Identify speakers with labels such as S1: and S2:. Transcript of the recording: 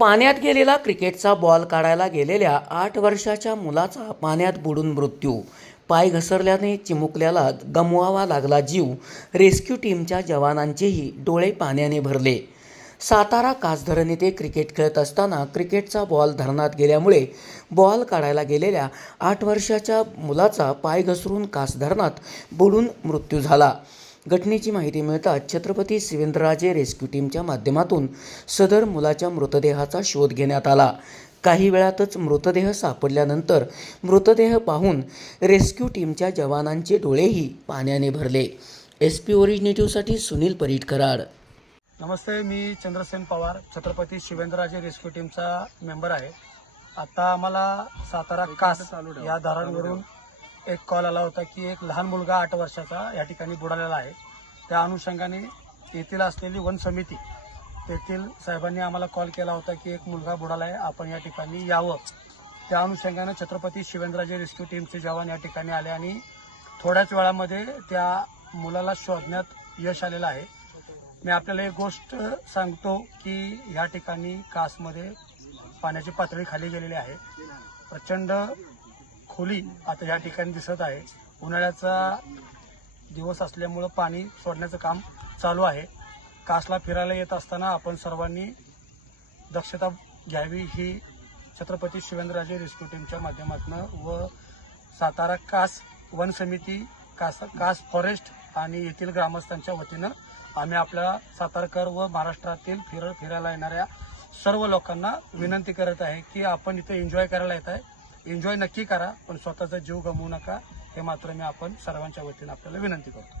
S1: पाण्यात गेलेला क्रिकेटचा बॉल काढायला गेलेल्या आठ वर्षाच्या मुलाचा पाण्यात बुडून मृत्यू. पाय घसरल्याने चिमुकल्याला गमवावा लागला जीव. रेस्क्यू टीमच्या जवानांचेही डोळे पाण्याने भरले. सातारा कासधरण येथे क्रिकेट खेळत असताना क्रिकेटचा बॉल धरणात गेल्यामुळे बॉल काढायला गेलेल्या आठ वर्षाच्या मुलाचा पाय घसरून कासधरणात बुडून मृत्यू झाला. घटनेची माहिती मिळताच छत्रपती शिवेंद्रराजे रेस्क्यू टीमच्या माध्यमातून सदर मुलाच्या मृतदेहाचा शोध घेण्यात आला. काही वेळातच मृतदेह सापडल्यानंतर मृतदेह पाहून रेस्क्यू टीमच्या जवानांचे डोळेही पाण्याने भरले. एस पी ओरिजिनेटिव्हसाठी सुनील परीट कराड.
S2: नमस्ते मी चंद्रसेन पवार छत्रपती शिवेंद्रराजे रेस्क्यू टीमचा मेंबर आहे. आता आम्हाला सातारा कास या धरणावरून एक कॉल आला होता की एक लहान मुलगा आठ वर्षाचा या ठिकाणी बुडालेला आहे. त्या अनुषंगाने येथील असलेली वन समिती तेथील साहेबांनी आम्हाला कॉल केला होता की एक मुलगा बुडाला आहे आपण या ठिकाणी यावं. त्या अनुषंगाने छत्रपती शिवेंद्रराजे रेस्क्यू टीमचे जवान या ठिकाणी आले आणि थोड्याच वेळामध्ये त्या मुलाला शोधण्यात यश आलेलं आहे. मी आपल्याला एक गोष्ट सांगतो की या ठिकाणी कासमध्ये पाण्याची पातळी खाली गेलेली आहे. प्रचंड खोली आता या ठिकाणी दिसत आहे. उन्हाळ्याचा दिवस असल्यामुळं पाणी सोडण्याचं काम चालू आहे. कासला फिरायला येत असताना आपण सर्वांनी दक्षता घ्यावी ही छत्रपती शिवेंद्रराजे रेस्क्यू टीमच्या माध्यमातून व सातारा कास वन समिती कास कास फॉरेस्ट आणि येथील ग्रामस्थांच्या वतीनं आम्ही आपल्या सातारकर व महाराष्ट्रातील फिर फिरायला येणाऱ्या सर्व लोकांना विनंती करत आहे की आपण इथे एन्जॉय करायला येत आहे. एन्जॉय नक्की करा पण स्वतःचा जीव गमवू नका. हे मात्र मी आपण सर्वांच्या वतीनं आपल्याला विनंती करतो.